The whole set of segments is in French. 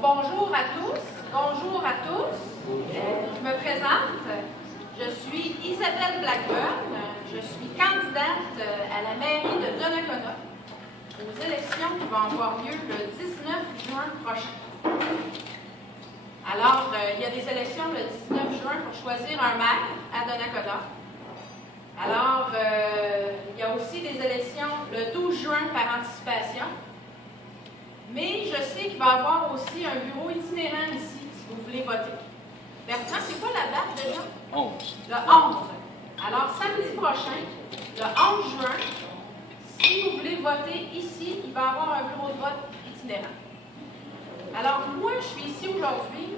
bonjour à tous. Bonjour à tous. Je me présente. Je suis Isabelle Blackburn. Je suis candidate à la mairie de Donnacona aux élections qui vont avoir lieu le 19 juin prochain. Alors, il y a des élections le 19 juin pour choisir un maire à Donnacona. Alors, il y a aussi des élections le 12 juin par anticipation. Mais je sais qu'il va y avoir aussi un bureau itinérant ici, si vous voulez voter. Bertrand, c'est quoi la date déjà? 11. Le 11. Alors, samedi prochain, le 11 juin, si vous voulez voter ici, il va y avoir un bureau de vote itinérant. Alors, moi, je suis ici aujourd'hui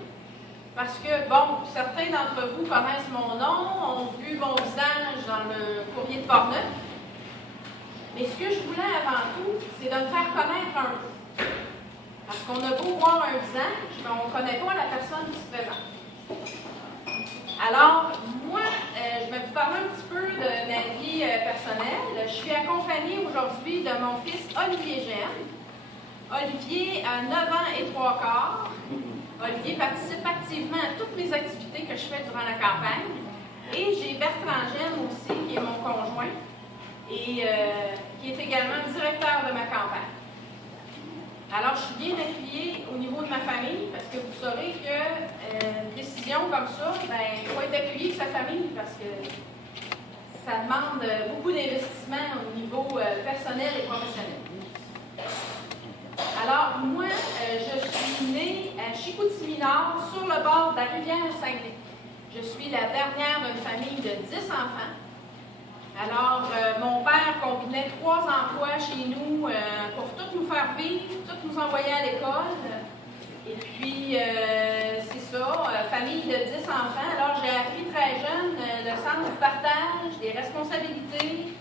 parce que, bon, certains d'entre vous connaissent mon nom, ont vu mon visage dans le courrier de Portneuf. Mais ce que je voulais avant tout, c'est de me faire connaître un peu. Parce qu'on a beau voir un visage, mais on ne connaît pas la personne qui se présente. Alors, moi, je vais vous parler un petit peu de ma vie personnelle. Je suis accompagnée aujourd'hui de mon fils Olivier Gemme. Olivier a 9 ans et 3 quarts. Olivier participe activement à toutes mes activités que je fais durant la campagne. Et j'ai Bertrand Gemme aussi, qui est mon conjoint, et qui est également le directeur de ma campagne. Alors, je suis bien appuyée au niveau de ma famille, parce que vous saurez qu'une décision comme ça, il faut être appuyé de sa famille, parce que ça demande beaucoup d'investissement au niveau personnel et professionnel. Alors, moi, je suis née à Chicoutimi-Nord, sur le bord de la rivière Saguenay. Je suis la dernière d'une famille de 10 enfants. Alors, mon père combinait 3 emplois chez nous pour tout nous faire vivre, tout nous envoyer à l'école. Et puis, c'est ça, famille de 10 enfants. Alors, j'ai appris très jeune le sens du partage, des responsabilités,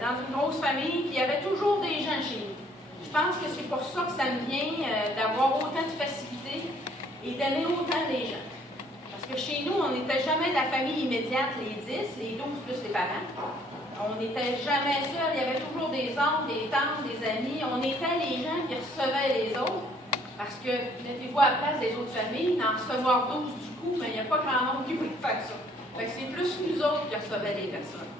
dans une grosse famille, puis il y avait toujours des gens chez nous. Je pense que c'est pour ça que ça me vient d'avoir autant de facilité et d'aimer autant les gens. Parce que chez nous, on n'était jamais la famille immédiate, les 10, les 12 plus les parents. On n'était jamais seuls, il y avait toujours des oncles, des tantes, des amis. On était les gens qui recevaient les autres. Parce que, mettez-vous à la place des autres familles, d'en recevoir 12 du coup, mais il n'y a pas grand monde qui voulait faire ça. Fait que c'est plus nous autres qui recevaient les personnes.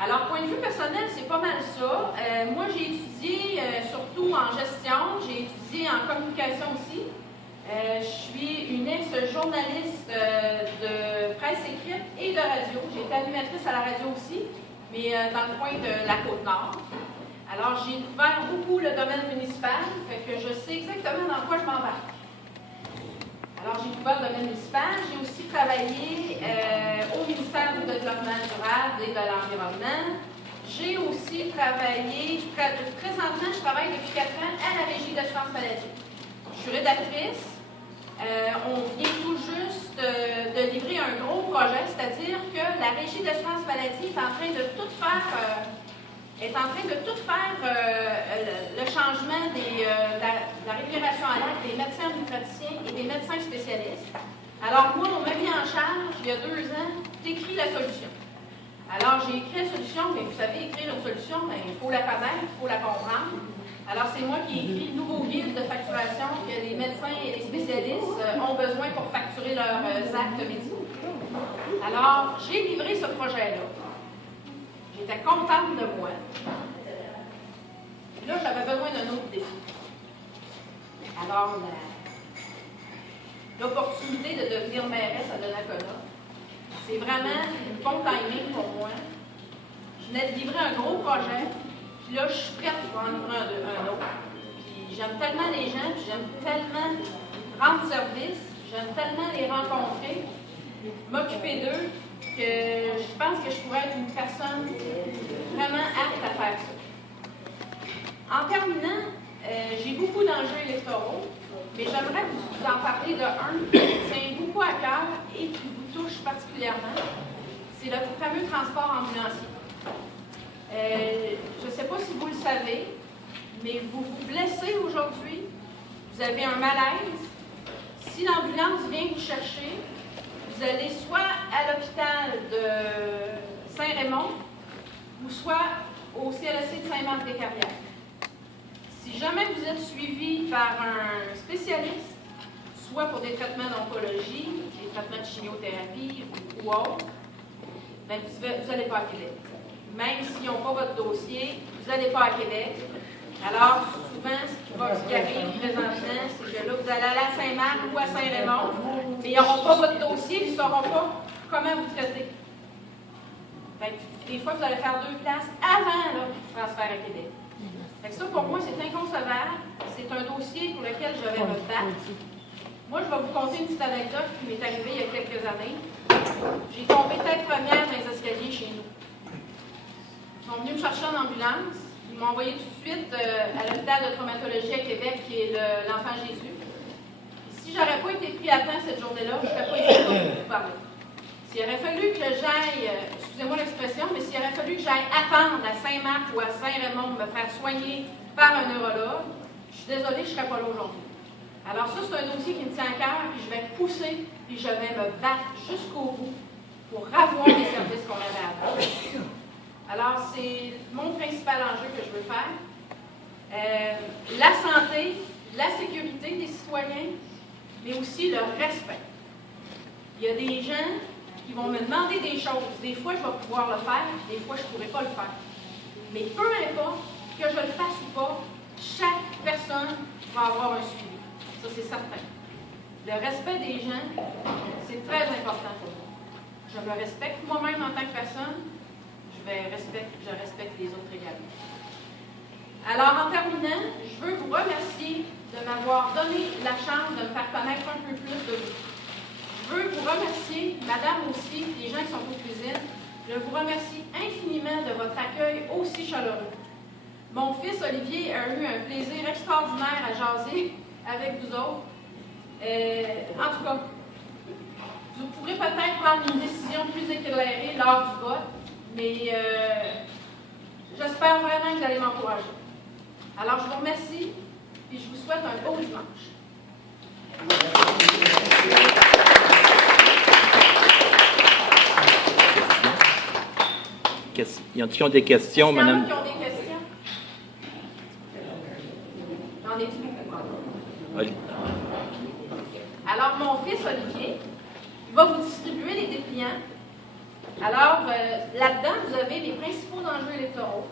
Alors, point de vue personnel, c'est pas mal ça. Moi, j'ai étudié surtout en gestion, j'ai étudié en communication aussi. Je suis une ex-journaliste de presse écrite et de radio. J'ai été animatrice à la radio aussi, mais dans le coin de la Côte-Nord. Alors, j'ai couvert beaucoup le domaine municipal, fait que je sais exactement dans quoi je m'embarque. Alors, j'ai couvert le domaine municipal. J'ai aussi travaillé au ministère du Développement durable et de l'Environnement. J'ai aussi travaillé, présentement, je travaille depuis 4 ans à la Régie d'assurance maladie. Je suis rédactrice. On vient tout juste de livrer un gros projet, c'est-à-dire que la Régie d'assurance maladie est en train de tout faire, le changement de la rémunération à l'acte des médecins praticiens et des médecins spécialistes. Alors moi, on m'a mis en charge, il y a 2 ans, d'écrire la solution. Alors j'ai écrit la solution, mais vous savez, écrire une solution, il faut la connaître, il faut la comprendre. Alors, c'est moi qui ai écrit le nouveau guide de facturation que les médecins et les spécialistes ont besoin pour facturer leurs actes médicaux. Alors, j'ai livré ce projet-là. J'étais contente de moi. Là, j'avais besoin d'un autre défi. Alors, l'opportunité de devenir mairesse à Donnacona, c'est vraiment une bon timing pour moi. Je venais de livrer un gros projet. Puis là, je suis prête pour en livrer un autre. Puis j'aime tellement les gens, puis j'aime tellement rendre service, j'aime tellement les rencontrer, m'occuper d'eux, que je pense que je pourrais être une personne vraiment apte à faire ça. En terminant, j'ai beaucoup d'enjeux électoraux, mais j'aimerais vous en parler de un qui me tient beaucoup à cœur et qui vous touche particulièrement. C'est le fameux transport ambulancier. Je ne sais pas si vous le savez, mais vous vous blessez aujourd'hui, vous avez un malaise. Si l'ambulance vient vous chercher, vous allez soit à l'hôpital de Saint-Raymond ou soit au CLSC de Saint-Marc-des-Carrières. Si jamais vous êtes suivi par un spécialiste, soit pour des traitements d'oncologie, des traitements de chimiothérapie ou autres, bien, vous n'allez pas à Québec. Même s'ils n'ont pas votre dossier, vous n'allez pas à Québec. Alors, souvent, ce qui arrive présentement, c'est que là, vous allez aller à Saint-Marc ou à Saint-Raymond, mais ils n'auront pas votre dossier, ils ne sauront pas comment vous traiter. Fait que, des fois, vous allez faire 2 places avant là, de vous transférer à Québec. Fait que ça, pour moi, c'est inconcevable. C'est un dossier pour lequel je vais me battre. Moi, je vais vous conter une petite anecdote qui m'est arrivée il y a quelques années. J'ai tombé tête première dans les escaliers chez nous. Ils sont venus me chercher en ambulance. Ils m'ont envoyé tout de suite à l'hôpital de traumatologie à Québec, qui est l'Enfant Jésus. Si j'aurais pas été pris à temps cette journée-là, je ne serais pas ici pour vous parler. S'il aurait fallu que j'aille, excusez-moi l'expression, mais s'il aurait fallu que j'aille attendre à Saint-Marc ou à Saint-Raymond me faire soigner par un neurologue, je suis désolée, je ne serais pas là aujourd'hui. Alors ça, c'est un dossier qui me tient à cœur, puis je vais pousser, puis je vais me battre jusqu'au bout pour avoir les services qu'on avait avant. Alors, c'est mon principal enjeu que je veux faire. La santé, la sécurité des citoyens, mais aussi le respect. Il y a des gens qui vont me demander des choses. Des fois, je vais pouvoir le faire, des fois, je ne pourrai pas le faire. Mais peu importe que je le fasse ou pas, chaque personne va avoir un suivi. Ça, c'est certain. Le respect des gens, c'est très important pour moi. Je me respecte moi-même en tant que personne, je respecte les autres également. Alors, en terminant, je veux vous remercier de m'avoir donné la chance de me faire connaître un peu plus de vous. Je veux vous remercier, madame aussi, les gens qui sont aux cuisines, je vous remercie infiniment de votre accueil aussi chaleureux. Mon fils Olivier a eu un plaisir extraordinaire à jaser avec vous autres. En tout cas, vous pourrez peut-être prendre une décision plus éclairée lors du vote, mais j'espère vraiment que vous allez m'encourager. Alors, je vous remercie et je vous souhaite un beau dimanche. Y a-t-il des questions, madame? Est-ce qu'il y en a qui ont des questions? J'en ai-tu beaucoup? Alors, mon fils Olivier, il va vous distribuer les dépliants. Alors, là-dedans, vous avez les principaux enjeux électoraux.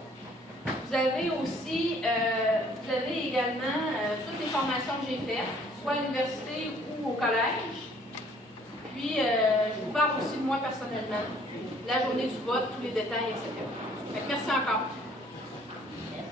Vous avez aussi, vous avez également toutes les formations que j'ai faites, soit à l'université ou au collège. Puis, je vous parle aussi de moi personnellement, la journée du vote, tous les détails, etc. Fait que merci encore.